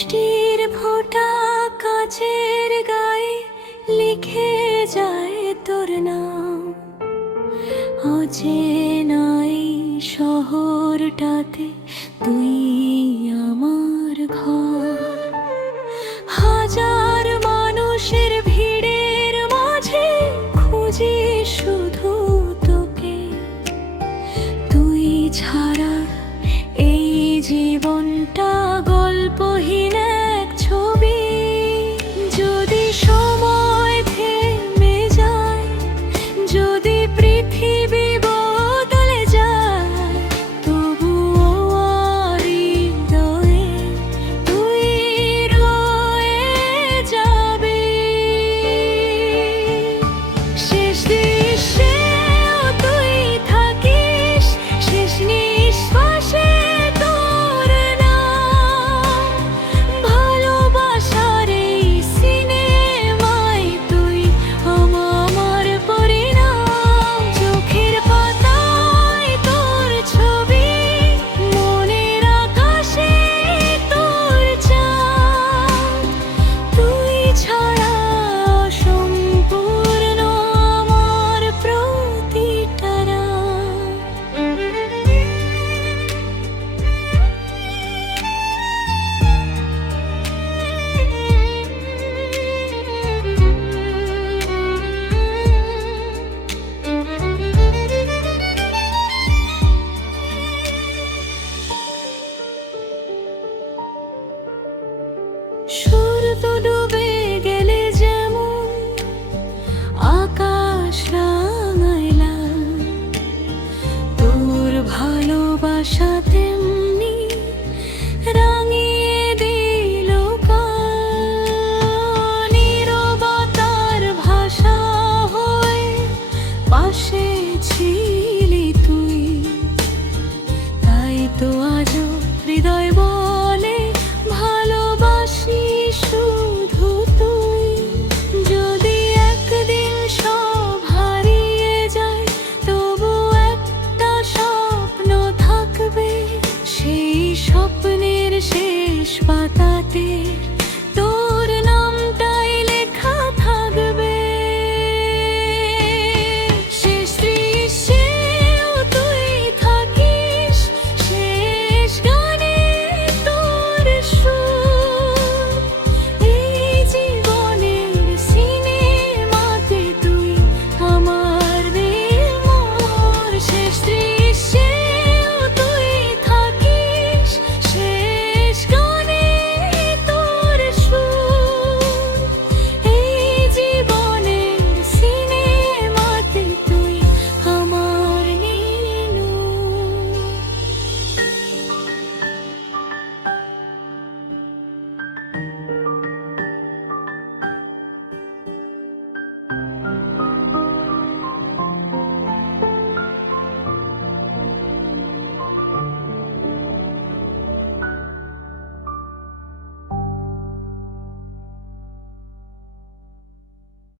বৃষ্টির ফোঁটা কাচের গায়ে লিখে যায় তোর নাম। অচেনাই শহরটাতে তুই আমার ঘর। হাজার মানুষের ভিড়ের মাঝে খুঁজি শুধু তোকে। তুই ছাড়া এই জীবনটা গল্পহীন এক ছবি। যদি সময় থেমে যায়, যদি পৃথিবী বদলে যায়, তবুও আমার হৃদয়ে তুই রয়ে যাবি। শেষ দৃশ্যেও তুই থাকিস, শেষ নিঃশ্বাসে তোর নাম। ভালোবাসার এই সিনেমায় তুই আমার পরিণাম। চোখের পাতায় তোর ছবি, মনের আকাশে তোর চাঁদ। তুই ছাড়া অসম্পূর্ণ আমার প্রতিটা রাত। সূর্য ডুবে গেলে যেমন আকাশ রাঙায় লাল, তোর ভালোবাসা তেমন